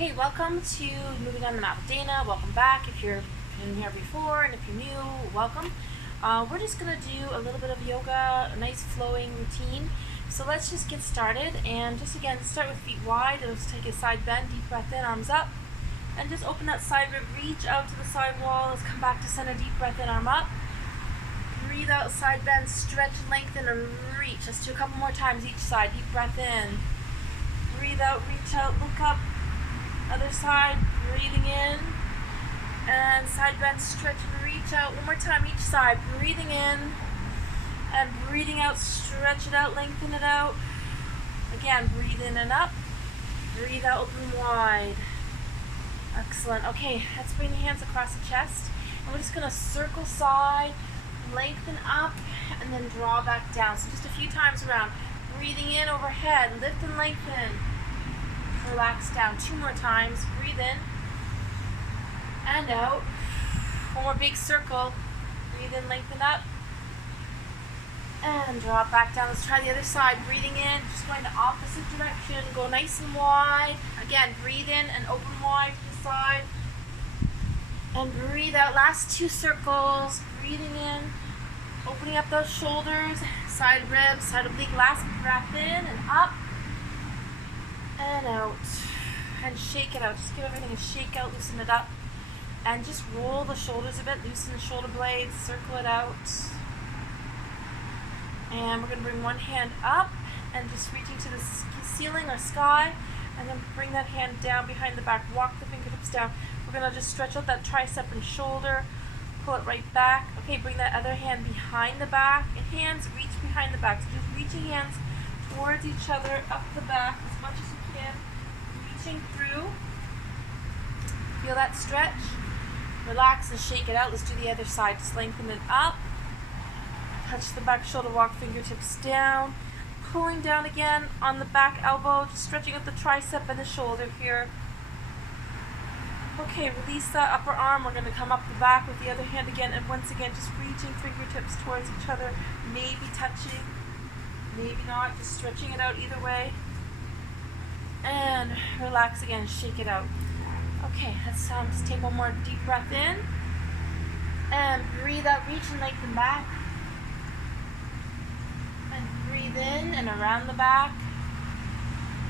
Okay, welcome to Moving on the Map with Dana. Welcome back if you're in here before, and if you're new, welcome. We're just going to do a little bit of yoga, a nice flowing routine. So let's just get started, and just again, start with feet wide. Let's take a side bend, deep breath in, arms up, and just open that side rib, reach out to the side wall. Let's come back to center, deep breath in, arm up. Breathe out, side bend, stretch, lengthen, and reach. Let's do a couple more times each side. Deep breath in. Breathe out, reach out, look up. Other side, breathing in. And side bend, stretch, and reach out. One more time each side. Breathing in. And breathing out, stretch it out, lengthen it out. Again, breathe in and up. Breathe out, open wide. Excellent. Okay, let's bring the hands across the chest. And we're just going to circle side, lengthen up, and then draw back down. So just a few times around. Breathing in overhead, lift and lengthen. Relax down. 2 more times. Breathe in and out. 1 more big circle. Breathe in, lengthen up, and drop back down. Let's try the other side. Breathing in, just going the opposite direction. Go nice and wide. Again, breathe in and open wide to the side. And breathe out. Last 2 circles. Breathing in, opening up those shoulders, side ribs, side oblique. Last breath in and up and out. And shake it out. Just give everything a shake out, loosen it up. And just roll the shoulders a bit, loosen the shoulder blades, circle it out. And we're going to bring one hand up and just reaching to the ceiling or sky. And then bring that hand down behind the back. Walk the fingertips down. We're going to just stretch out that tricep and shoulder. Pull it right back. Okay, bring that other hand behind the back. And hands reach behind the back. So just reaching hands towards each other, up the back as much as you can. Reaching through. Feel that stretch. Relax and shake it out. Let's do the other side. Just lengthen it up. Touch the back shoulder, walk fingertips down. Pulling down again on the back elbow, just stretching out the tricep and the shoulder here. Okay, release that upper arm. We're going to come up the back with the other hand again, and once again, just reaching fingertips towards each other, maybe touching, maybe not, just stretching it out either way. And relax again, shake it out. Okay, let's just take 1 more deep breath in. And breathe out, reach and lengthen back. And breathe in and around the back.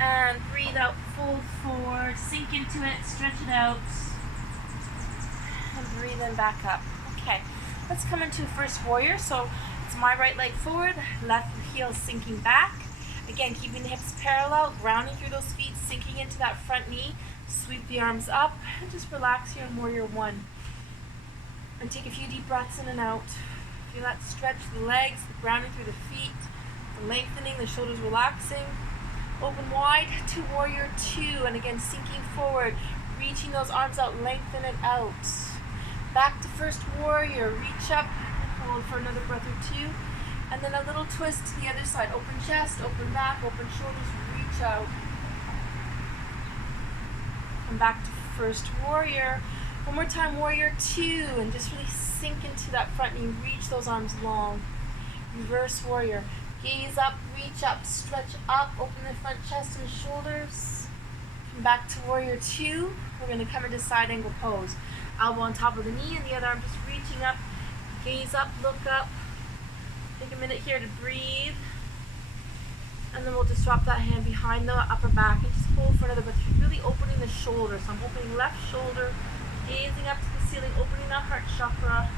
And breathe out, fold forward, sink into it, stretch it out. And breathe in, back up. Okay, let's come into first warrior. So it's my right leg forward, left heel sinking back. Again, keeping the hips parallel, grounding through those feet, sinking into that front knee. Sweep the arms up, and just relax here in warrior 1. And take a few deep breaths in and out. Feel that stretch, the legs, the grounding through the feet, the lengthening, the shoulders relaxing. Open wide to warrior 2, and again sinking forward, reaching those arms out, lengthen it out. Back to first warrior, reach up and hold for another breath or 2. And then a little twist to the other side. Open chest, open back, open shoulders, reach out. Come back to first warrior. 1 more time, warrior 2, and just really sink into that front knee. Reach those arms long. Reverse warrior. Gaze up, reach up, stretch up, open the front chest and shoulders. Come back to warrior 2. We're going to come into side angle pose. Elbow on top of the knee and the other arm just reaching up. Gaze up, look up. Take a minute here to breathe. And then we'll just drop that hand behind the upper back and just hold for another breath. Really opening the shoulder. So I'm opening left shoulder, gazing up to the ceiling, opening that heart chakra.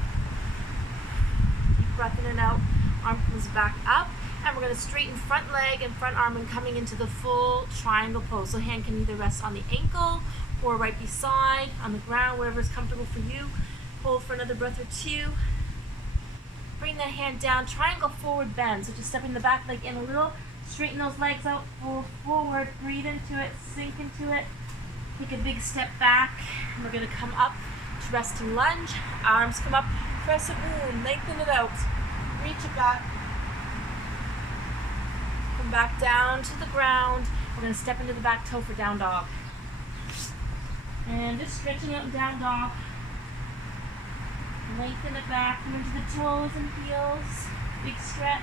Deep breath in and out. Arm comes back up. And we're going to straighten front leg and front arm and coming into the full triangle pose. So hand can either rest on the ankle or right beside, on the ground, wherever is comfortable for you. Hold for another breath or 2. Bring that hand down, triangle forward bend. So just stepping the back leg in a little, straighten those legs out, pull forward, breathe into it, sink into it. Take a big step back, and we're going to come up to resting lunge. Arms come up, crescent moon, lengthen it out, reach it back. Come back down to the ground. We're going to step into the back toe for down dog. And just stretching out down dog. Lengthen it back, come into the toes and heels. Big stretch.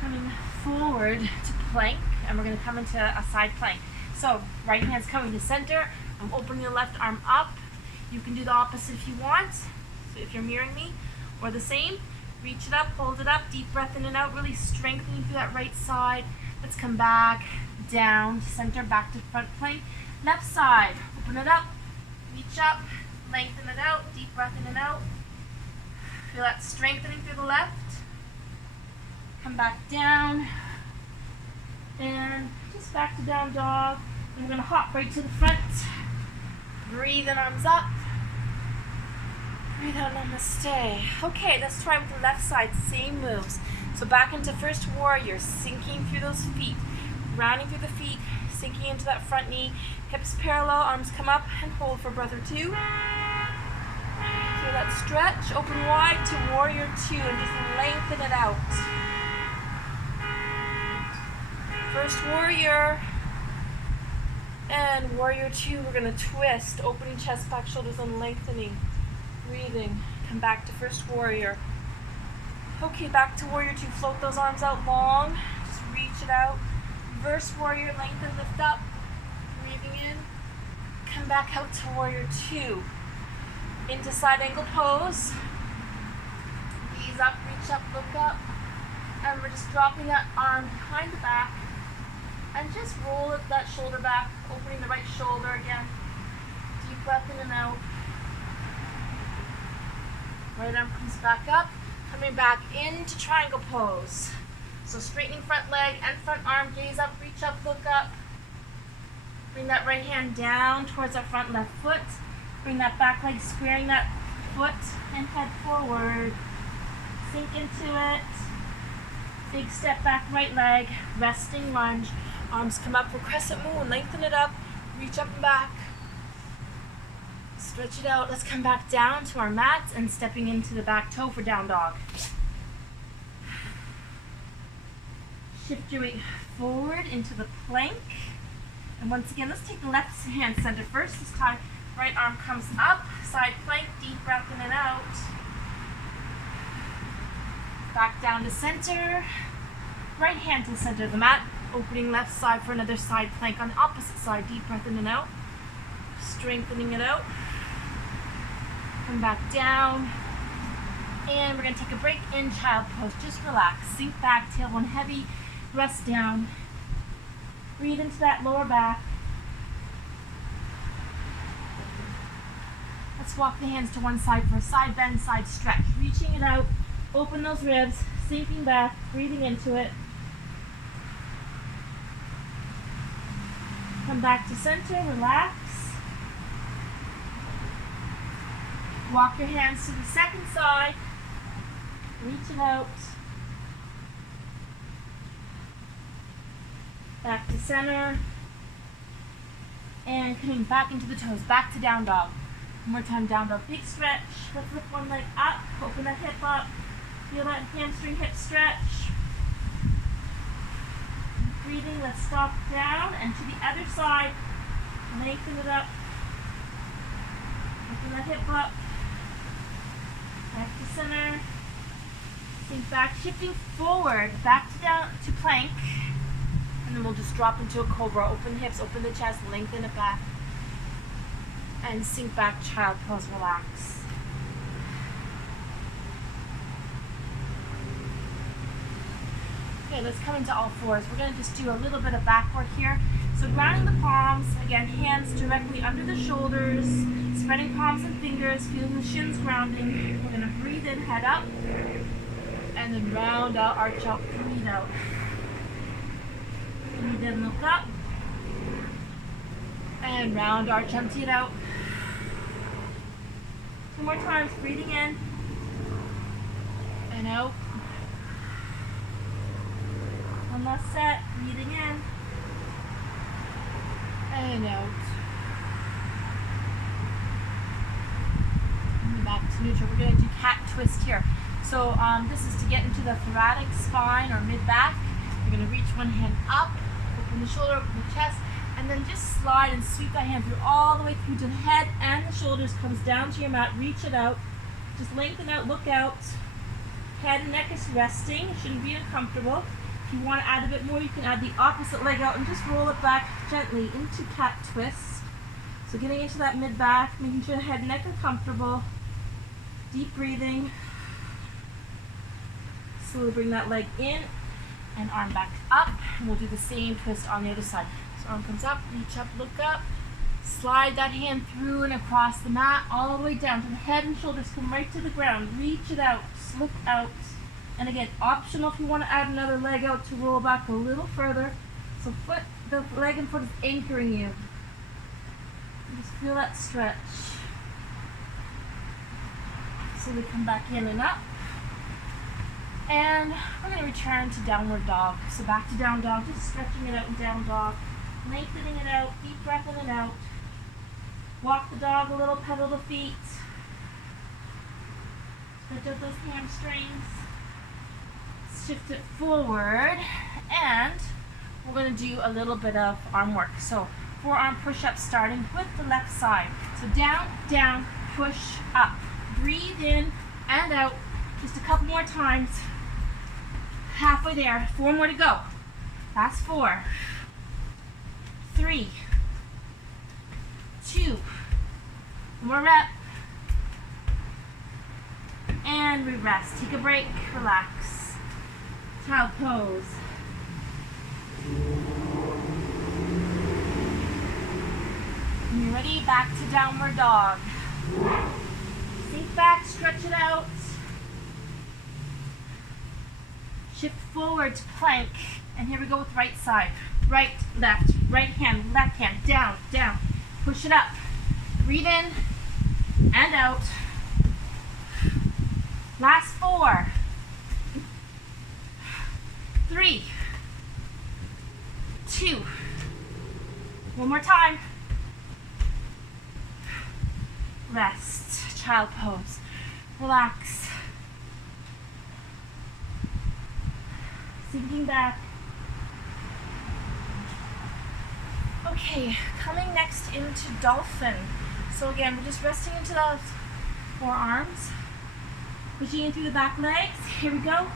Coming forward to plank, and we're going to come into a side plank. So right hand's coming to center. I'm opening the left arm up. You can do the opposite if you want. So if you're mirroring me, or the same, reach it up, hold it up, deep breath in and out, really strengthening through that right side. Let's come back, down, center, back to front plank. Left side, open it up, reach up, lengthen it out, deep breath in and out. Feel that strengthening through the left. Come back down, and just back to down dog. And we're gonna hop right to the front. Breathe in, arms up. Breathe out, namaste. Okay, let's try with the left side, same moves. So back into first warrior, sinking through those feet, rounding through the feet, sinking into that front knee, hips parallel, arms come up, and hold for a breath or two. Feel that stretch, open wide to warrior two, and just lengthen it out. First warrior, and warrior two, we're gonna twist, opening chest, back, shoulders, and lengthening. Breathing, come back to first warrior. Okay, back to warrior two, float those arms out long, just reach it out. Reverse warrior, lengthen, lift up, breathing in. Come back out to warrior two. Into side angle pose. Ease up, reach up, look up. And we're just dropping that arm behind the back. And just roll that shoulder back, opening the right shoulder again. Deep breath in and out. Right arm comes back up, coming back into triangle pose. So straightening front leg and front arm, gaze up, reach up, look up. Bring that right hand down towards our front left foot. Bring that back leg, squaring that foot, and head forward. Sink into it. Big step back, right leg, resting lunge. Arms come up for crescent moon, lengthen it up, reach up and back. Stretch it out. Let's come back down to our mats and stepping into the back toe for down dog. Shift your weight forward into the plank. And once again, let's take the left hand center first. This time, right arm comes up, side plank, deep breath in and out. Back down to center. Right hand to the center of the mat. Opening left side for another side plank on the opposite side. Deep breath in and out. Strengthening it out. Come back down. And we're going to take a break in child pose. Just relax. Sink back, tailbone heavy. Rest down. Breathe into that lower back. Let's walk the hands to one side for a side bend, side stretch. Reaching it out. Open those ribs. Sinking back. Breathing into it. Come back to center. Relax. Walk your hands to the second side. Reach it out. Back to center. And coming back into the toes. Back to down dog. One more time, down dog. Big stretch. Let's lift one leg up. Open that hip up. Feel that hamstring hip stretch. Breathing. Let's stop down. And to the other side. Lengthen it up. Open that hip up. Back to center. Sink back, shifting forward, back to down to plank. And then we'll just drop into a cobra. Open the hips, open the chest, lengthen it back. And sink back, child pose, relax. Okay, let's come into all fours. We're going to just do a little bit of back work here. So grounding the palms, again, hands directly under the shoulders, spreading palms and fingers, feeling the shins grounding. We're going to breathe in, head up, and then round out, arch out, breathe out. Breathe in, look up, and round, arch, empty it out. Two more times, breathing in, and out. One last set, breathing in, and out. And back to neutral. We're going to do cat twist here. So this is to get into the thoracic spine or mid-back. You're going to reach one hand up, open the shoulder, open the chest, and then just slide and sweep that hand through all the way through to the head and the shoulders. Comes down to your mat. Reach it out. Just lengthen out, look out. Head and neck is resting. It shouldn't be uncomfortable. If you want to add a bit more, you can add the opposite leg out and just roll it back gently into cat twist. So getting into that mid-back, making sure the head and neck are comfortable. Deep breathing. Slowly bring that leg in and arm back up. And we'll do the same twist on the other side. So arm comes up, reach up, look up. Slide that hand through and across the mat, all the way down to the head and shoulders. Come right to the ground. Reach it out, look out. And again, optional if you want to add another leg out to roll back a little further. So the leg and foot is anchoring you. And just feel that stretch. So we come back in and up. And we're going to return to downward dog. So back to down dog, just stretching it out in down dog. Lengthening it out, deep breath in and out. Walk the dog a little, pedal the feet. Stretch out those hamstrings. Shift it forward, and we're going to do a little bit of arm work. So forearm push-up starting with the left side. So down, down, push up. Breathe in and out. Just a couple more times. Halfway there. 4 more to go. That's 4. 3. 2. One more rep. And we rest. Take a break. Relax. Child pose. When you're ready, back to downward dog. Sink back, stretch it out. Shift forward to plank. And here we go with right side. Right, left hand, down, down. Push it up. Breathe in and out. Last 4. 3. 2. One more time. Rest. Child pose. Relax. Sinking back. Okay, coming next into dolphin. So again, we're just resting into those forearms. Pushing in through the back legs. Here we go.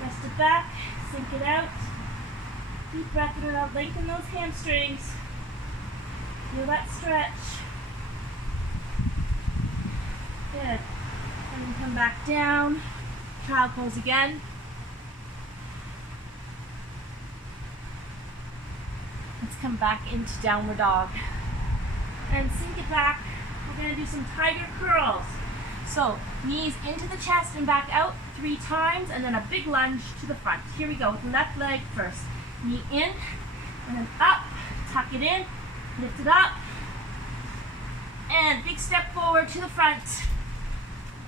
Rest it back. Sink it out. Deep breath in and out. Lengthen those hamstrings. Feel that stretch. Good. And then come back down. Child pose again. Let's come back into downward dog. And sink it back. We're going to do some tiger curls. So, knees into the chest and back out 3 times, and then a big lunge to the front. Here we go with the left leg first. Knee in, and then up, tuck it in, lift it up, and big step forward to the front.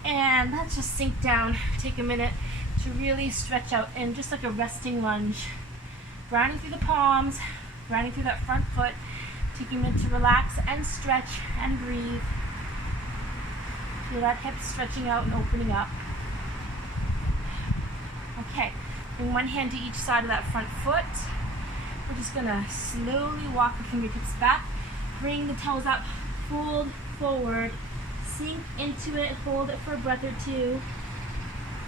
And let's just sink down. Take a minute to really stretch out, and just like a resting lunge. Grounding through the palms, grounding through that front foot, taking a minute to relax and stretch and breathe. Feel that hip stretching out and opening up. Okay, bring one hand to each side of that front foot. We're just gonna slowly walk the fingertips back. Bring the toes up, fold forward, sink into it, hold it for a breath or 2.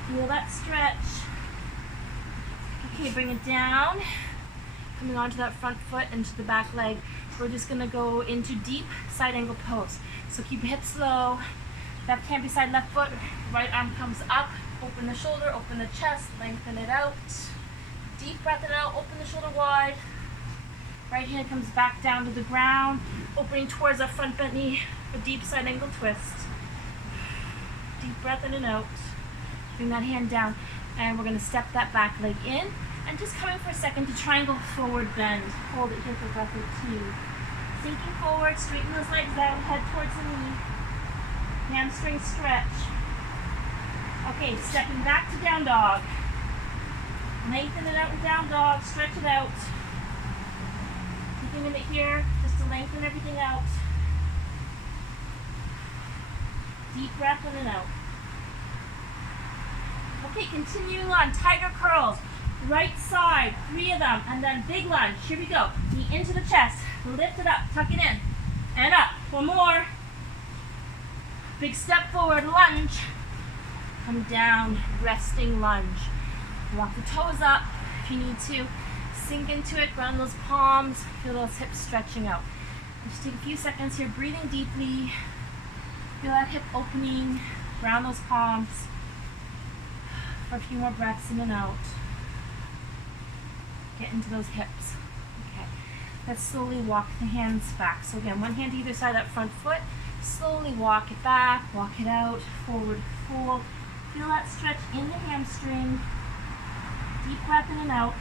Feel that stretch. Okay, bring it down. Coming onto that front foot and to the back leg. We're just gonna go into deep side angle pose. So keep your hips low. Left hand beside left foot, right arm comes up, open the shoulder, open the chest, lengthen it out. Deep breath it out, open the shoulder wide. Right hand comes back down to the ground, opening towards that front bent knee, a deep side angle twist. Deep breath in and out. Bring that hand down, and we're gonna step that back leg in, and just coming for a second to triangle forward bend. Hold it here for a breath or 2. Sinking forward, straighten those legs out, head towards the knee. Hamstring stretch. Okay, stepping back to down dog. Lengthen it out in down dog, stretch it out. Take a minute here just to lengthen everything out. Deep breath in and out. Okay, continuing on, tiger curls. Right side, 3 of them, and then big lunge. Here we go. Knee into the chest, lift it up, tuck it in, and up. 1 more. Big step forward, lunge. Come down, resting lunge. Walk the toes up. if you need to. Sink into it, ground those palms, feel those hips stretching out. Just take a few seconds here, breathing deeply. Feel that hip opening, ground those palms for a few more breaths in and out. Get into those hips. Okay. Let's slowly walk the hands back. So again, one hand either side of that front foot. Slowly walk it back, walk it out, forward fold. Feel that stretch in the hamstring. Deep breath in and out.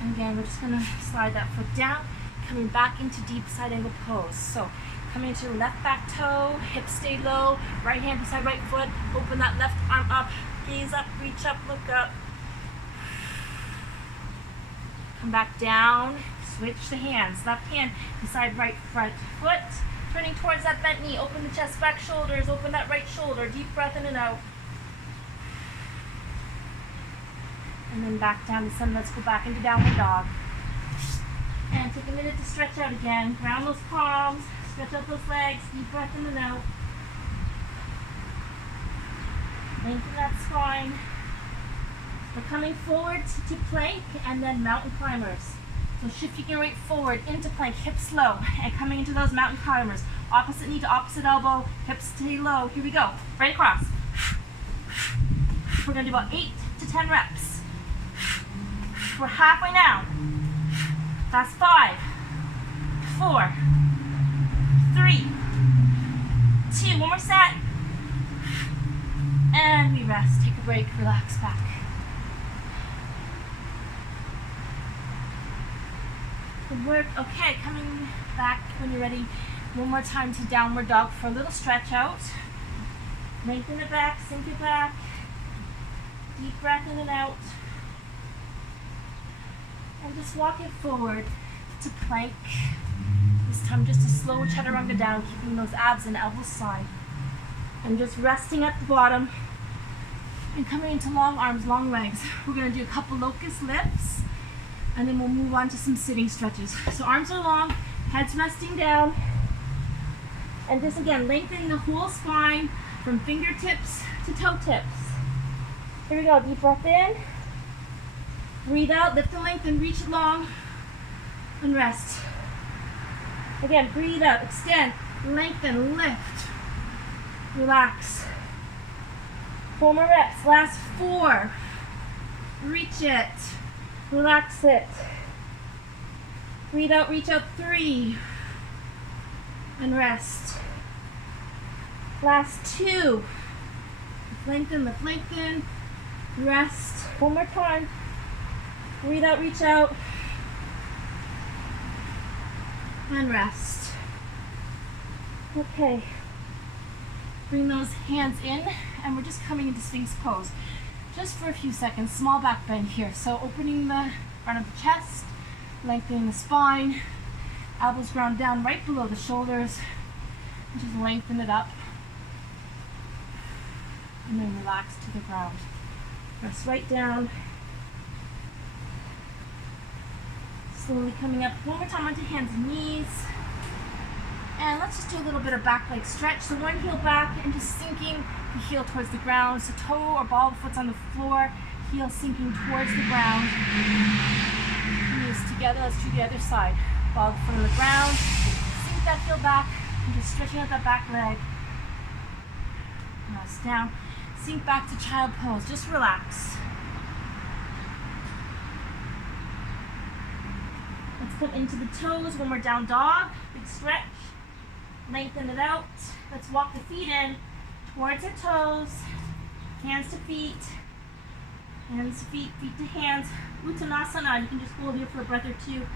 And again, we're just going to slide that foot down, coming back into deep side angle pose. So coming to your left back toe, hips stay low, right hand beside right foot, open that left arm up, gaze up, reach up, look up. Come back down, switch the hands, left hand beside right front foot, turning towards that bent knee, open the chest, back shoulders, open that right shoulder, deep breath in and out. And then back down to sun. Let's go back into downward dog. And take a minute to stretch out again. Ground those palms, stretch out those legs, deep breath in and out. Lengthen that spine. We're coming forward to plank and then mountain climbers. So shifting your weight forward into plank, hips low, and coming into those mountain climbers. Opposite knee to opposite elbow, hips stay low. Here we go, right across. We're gonna do about 8 to 10 reps. We're halfway now. That's 5, 4, 3, 2, one more set. And we rest, take a break, relax back. Good work. Okay, coming back when you're ready. One more time to downward dog for a little stretch out. Lengthen it back, sink it back. Deep breath in and out. And just walk it forward to plank. This time just a slow chaturanga down, keeping those abs and elbows side. And just resting at the bottom and coming into long arms, long legs. We're going to do a couple locust lifts and then we'll move on to some sitting stretches. So arms are long, head's resting down. And just again, lengthening the whole spine from fingertips to toe tips. Here we go, deep breath in. Breathe out, lift the length and reach long and rest. Again, breathe out, extend, lengthen, lift, relax. 4 more reps, last 4. Reach it, relax it. Breathe out, reach out, 3 and rest. Last 2. Lift, lengthen, rest. 1 more time. Breathe out, reach out, and rest. Okay. Bring those hands in, and we're just coming into Sphinx pose. Just for a few seconds, small back bend here. So opening the front of the chest, lengthening the spine, elbows ground down right below the shoulders, and just lengthen it up. And then relax to the ground. Press right down. Slowly coming up, one more time onto hands and knees. And let's just do a little bit of back leg stretch. So one heel back and just sinking the heel towards the ground. So toe or ball of the foot's on the floor, heel sinking towards the ground. Knees together, let's do the other side. Ball of the foot on the ground, sink that heel back, and just stretching out that back leg. Rest down, sink back to child pose, just relax. Let's come into the toes when we're down dog. Big stretch. Lengthen it out. Let's walk the feet in towards our toes. Hands to feet. Hands to feet, feet to hands. Uttanasana. You can just hold here for a breath or two.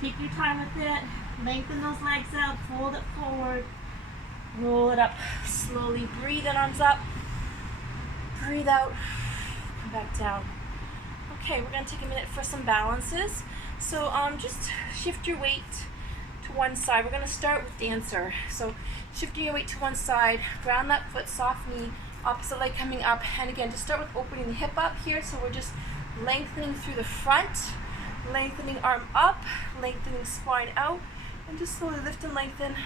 Take your time with it. Lengthen those legs out. Fold it forward. Roll it up. Slowly breathe in, arms up. Breathe out. Come back down. Okay, we're going to take a minute for some balances. So just shift your weight to one side. We're going to start with dancer. So shifting your weight to one side, ground that foot, soft knee, opposite leg coming up. And again, just start with opening the hip up here. So we're just lengthening through the front, lengthening arm up, lengthening spine out, and just slowly lift and lengthen.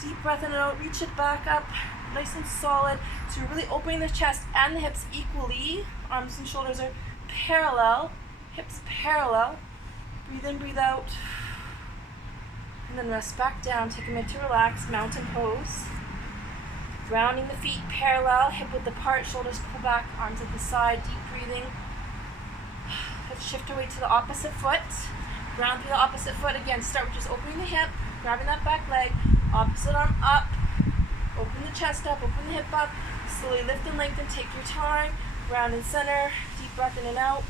Deep breath in and out, reach it back up, nice and solid. So you're really opening the chest and the hips equally. Arms and shoulders are parallel, hips parallel. Breathe in, breathe out. And then rest back down. Take a minute to relax. Mountain pose. Grounding the feet parallel, hip width apart, shoulders pull back, arms at the side, deep breathing. Let's shift our weight to the opposite foot. Ground through the opposite foot. Again, start with just opening the hip, grabbing that back leg, opposite arm up, open the chest up, open the hip up, slowly lift and lengthen, take your time, ground and center, deep breath in and out.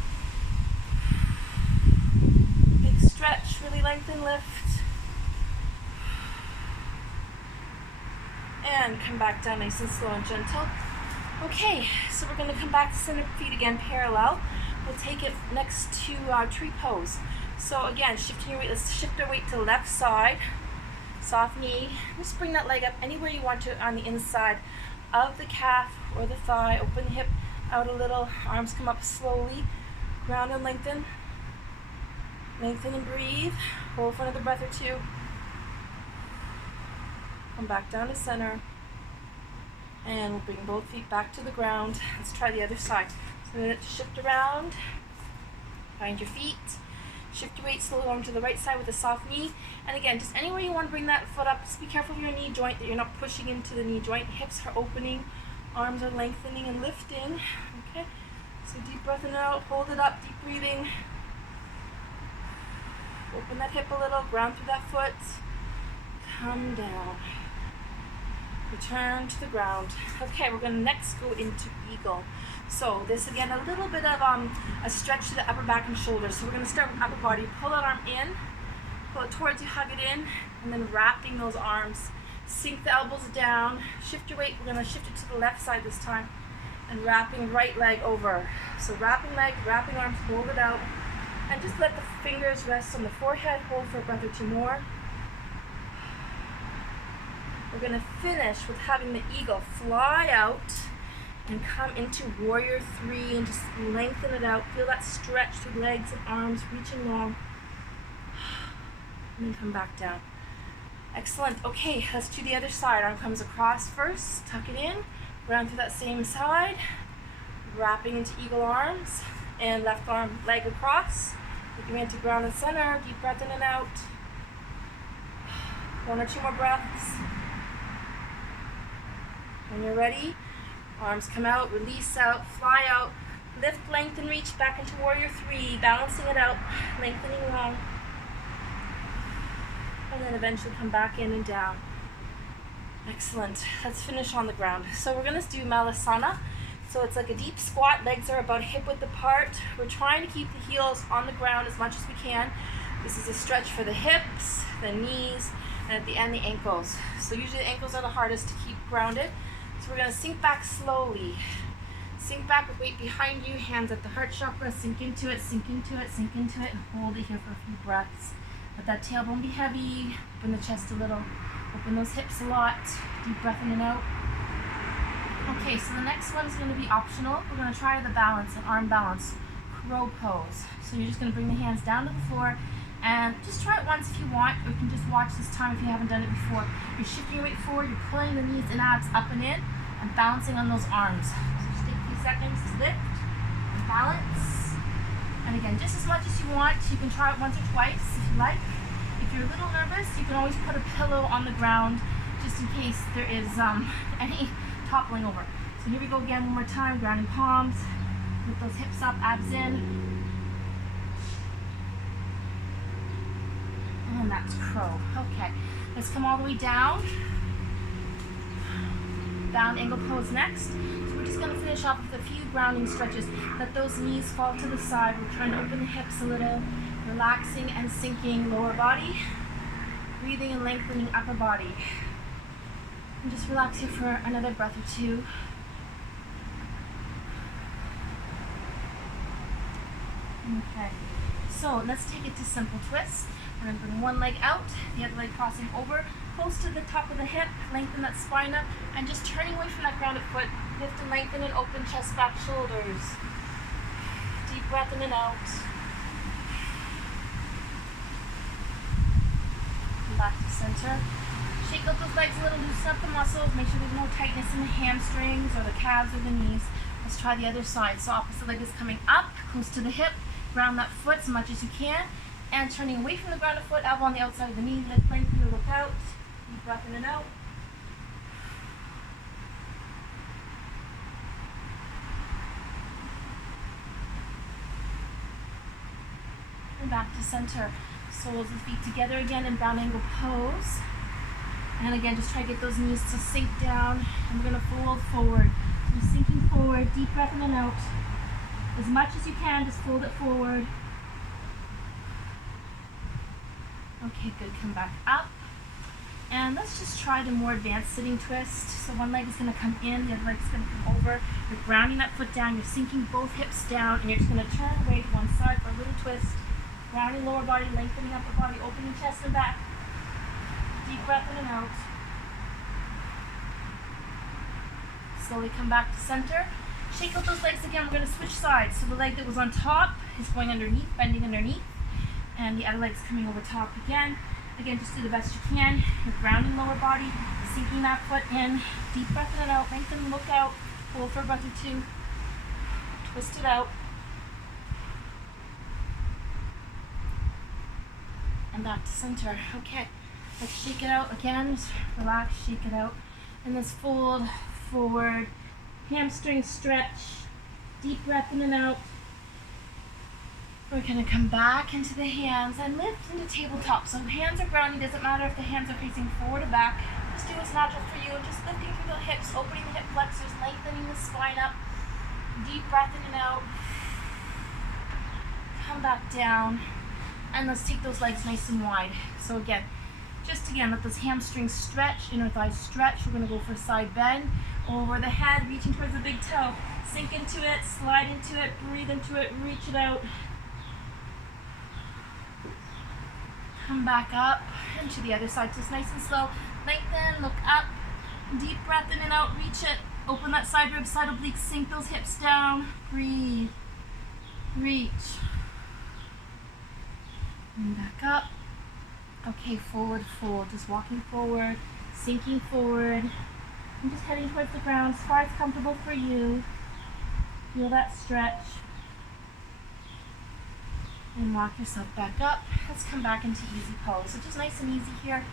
Big stretch, really lengthen, lift. And come back down nice and slow and gentle. Okay, so we're going to come back to center, feet again parallel. We'll take it next to tree pose. So again, shifting your weight, let's shift our weight to the left side. Soft knee. Just bring that leg up anywhere you want to on the inside of the calf or the thigh. Open the hip out a little. Arms come up slowly. Ground and lengthen. Lengthen and breathe. Hold for another breath or two. Come back down to center. And we'll bring both feet back to the ground. Let's try the other side. So then shift around. Find your feet. Shift your weight slowly over to the right side with a soft knee. And again, just anywhere you want to bring that foot up, just be careful of your knee joint, that you're not pushing into the knee joint. Hips are opening, arms are lengthening and lifting. Okay, so deep breath in and out, hold it up, deep breathing. Open that hip a little, ground through that foot. Come down. Return to the ground. Okay, we're going to next go into eagle. So this again, a little bit of a stretch to the upper back and shoulders. So we're going to start with upper body. Pull that arm in, pull it towards you, hug it in, and then wrapping those arms. Sink the elbows down. Shift your weight. We're going to shift it to the left side this time, and wrapping right leg over. So wrapping leg, wrapping arms, hold it out, and just let the fingers rest on the forehead. Hold for a breath or two more. We're going to finish with having the eagle fly out and come into warrior three and just lengthen it out. Feel that stretch through legs and arms, reaching long. And then come back down. Excellent. Okay, let's do the other side. Arm comes across first. Tuck it in. Round through that same side. Wrapping into eagle arms. And left arm, leg across. Looking into ground and center. Deep breath in and out. One or two more breaths. When you're ready, arms come out, release out, fly out, lift, lengthen, reach back into warrior three, balancing it out, lengthening long, and then eventually come back in and down. Excellent. Let's finish on the ground. So we're going to do Malasana. So it's like a deep squat, legs are about hip width apart. We're trying to keep the heels on the ground as much as we can. This is a stretch for the hips, the knees, and at the end the ankles. So usually the ankles are the hardest to keep grounded. So we're going to sink back slowly. Sink back with weight behind you, hands at the heart chakra, sink into it, sink into it, sink into it, and hold it here for a few breaths. Let that tailbone be heavy, open the chest a little, open those hips a lot, deep breath in and out. Okay, so the next one is going to be optional. We're going to try the balance, an arm balance, crow pose. So you're just going to bring the hands down to the floor, and just try it once if you want, or you can just watch this time if you haven't done it before. You're shifting your weight forward, you're pulling the knees and abs up and in, and balancing on those arms. So just take a few seconds to lift and balance. And again, just as much as you want. You can try it once or twice if you like. If you're a little nervous, you can always put a pillow on the ground just in case there is any toppling over. So here we go again, one more time, grounding palms, lift those hips up, abs in. And that's crow. Okay, let's come all the way down. Down angle pose next. So we're just going to finish off with a few grounding stretches. Let those knees fall to the side. We're trying to open the hips a little. Relaxing and sinking lower body. Breathing and lengthening upper body. And just relax here for another breath or two. Okay, so let's take it to simple twist. We're going to bring one leg out, the other leg crossing over, close to the top of the hip, lengthen that spine up, and just turning away from that grounded foot, lift and lengthen and open chest, back, shoulders. Deep breath in and out. Come back to center. Shake out those legs a little, loosen up the muscles, make sure there's no tightness in the hamstrings or the calves or the knees. Let's try the other side. So opposite leg is coming up, close to the hip. Ground that foot as much as you can. And turning away from the grounded foot, elbow on the outside of the knee, lift, lengthen, look out. Deep breath in and out. And back to center. Soles of the feet together again in bound angle pose. And again, just try to get those knees to sink down. And we're going to fold forward. So sinking forward, deep breath in and out. As much as you can, just fold it forward. Okay, good. Come back up. And let's just try the more advanced sitting twist. So one leg is going to come in, the other leg is going to come over. You're grounding that foot down, you're sinking both hips down, and you're just going to turn away to one side for a little twist. Grounding lower body, lengthening upper body, opening chest and back. Deep breath in and out. Slowly come back to center. Shake out those legs again. We're going to switch sides. So the leg that was on top is going underneath, bending underneath. And the other leg's coming over top again. Again, just do the best you can. You're grounding lower body, sinking that foot in. Deep breath in and out. Lengthen, look out. Hold for a breath or two. Twist it out. And back to center. Okay. Let's shake it out again. Just relax, shake it out. And let's fold forward. Hamstring stretch. Deep breath in and out. We're going to come back into the hands and lift into tabletop. So hands are grounding. Doesn't matter if the hands are facing forward or back. Just do what's natural for you. Just lifting through the hips, opening the hip flexors, lengthening the spine up. Deep breath in and out. Come back down. And let's take those legs nice and wide. So again, let those hamstrings stretch, inner thighs stretch. We're going to go for a side bend. Over the head, reaching towards the big toe. Sink into it, slide into it, breathe into it, reach it out. Come back up and to the other side, just nice and slow. Lengthen, look up, deep breath in and out, reach it. Open that side rib, side oblique, sink those hips down. Breathe, reach. And back up. Okay, forward fold, just walking forward, sinking forward. And just heading towards the ground as far as comfortable for you. Feel that stretch. And walk yourself back up. Let's come back into easy pose. So just nice and easy here.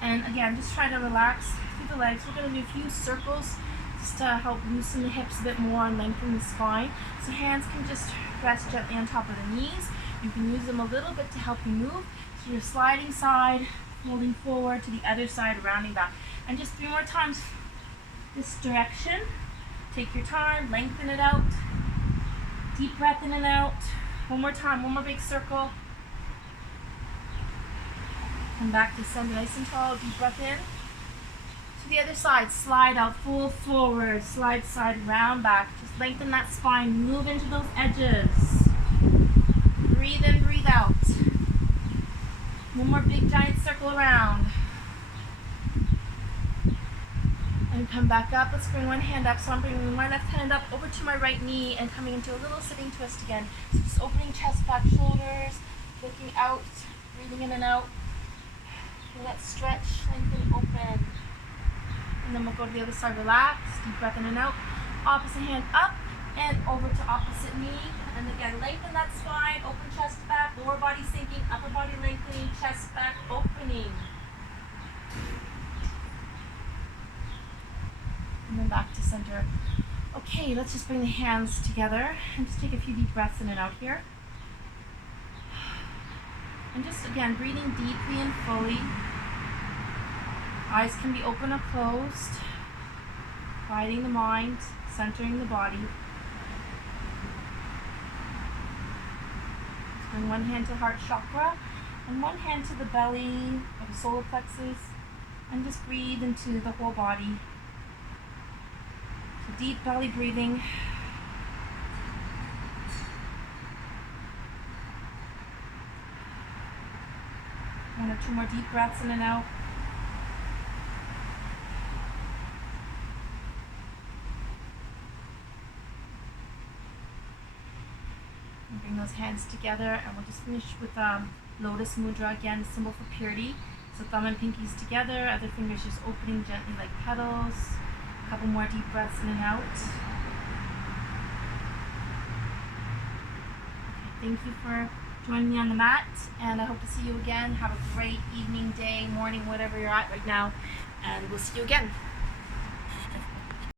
And again, just try to relax through the legs. We're going to do a few circles just to help loosen the hips a bit more and lengthen the spine. So hands can just rest gently on top of the knees. You can use them a little bit to help you move. So you're sliding side, folding forward to the other side, rounding back. And just 3 more times this direction. Take your time, lengthen it out. Deep breath in and out. One more time, one more big circle. Come back to center, nice and tall, deep breath in. To the other side, slide out, fold forward, slide side, round back. Just lengthen that spine, move into those edges. Breathe in, breathe out. One more big giant circle around. And come back up. Let's bring one hand up. So I'm bringing my left hand up over to my right knee and coming into a little sitting twist again. So just opening chest, back, shoulders, looking out, breathing in and out. Feel that stretch, lengthen, open. And then we'll go to the other side, relax, deep breath in and out. Opposite hand up and over to opposite knee. And again, lengthen that spine, open chest back, lower body sinking, upper body lengthening, chest back, opening. And then back to center. Okay, let's just bring the hands together and just take a few deep breaths in and out here. And just again, breathing deeply and fully. Eyes can be open or closed. Quieting the mind, centering the body. Just bring one hand to heart chakra and one hand to the belly or the solar plexus. And just breathe into the whole body. Deep belly breathing. One or two more deep breaths in and out. And bring those hands together, and we'll just finish with Lotus Mudra again, symbol for purity. So thumb and pinkies together, other fingers just opening gently like petals. Couple more deep breaths in and out. Thank you for joining me on the mat, and I hope to see you again. Have a great evening, day, morning, whatever you're at right now, and we'll see you again.